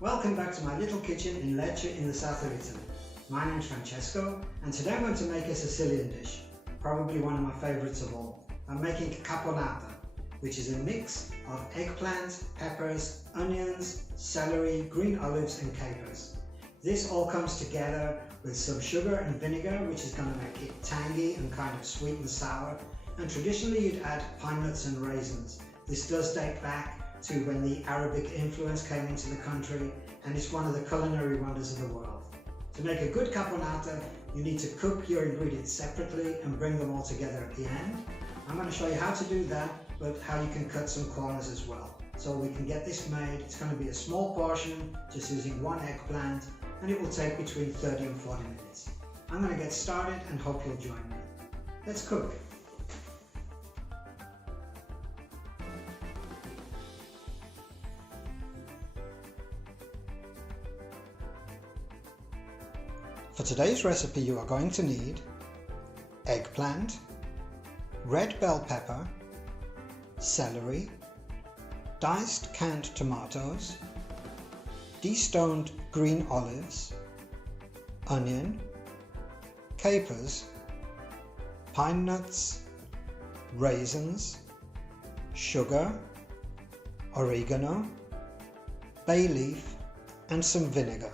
Welcome back to my little kitchen in Lecce in the south of Italy. My name's Francesco and today I'm going to make a Sicilian dish, probably one of my favourites of all. I'm making caponata, which is a mix of eggplant, peppers, onions, celery, green olives and capers. This all comes together with some sugar and vinegar, which is going to make it tangy and kind of sweet and sour, and traditionally you'd add pine nuts and raisins. This does date back to when the Arabic influence came into the country, and it's one of the culinary wonders of the world. To make a good caponata, you need to cook your ingredients separately and bring them all together at the end. I'm going to show you how to do that, but how you can cut some corners as well. So we can get this made. It's going to be a small portion, just using one eggplant, and it will take between 30 and 40 minutes. I'm going to get started and hope you'll join me. Let's cook. For today's recipe you are going to need eggplant, red bell pepper, celery, diced canned tomatoes, destoned green olives, onion, capers, pine nuts, raisins, sugar, oregano, bay leaf and some vinegar.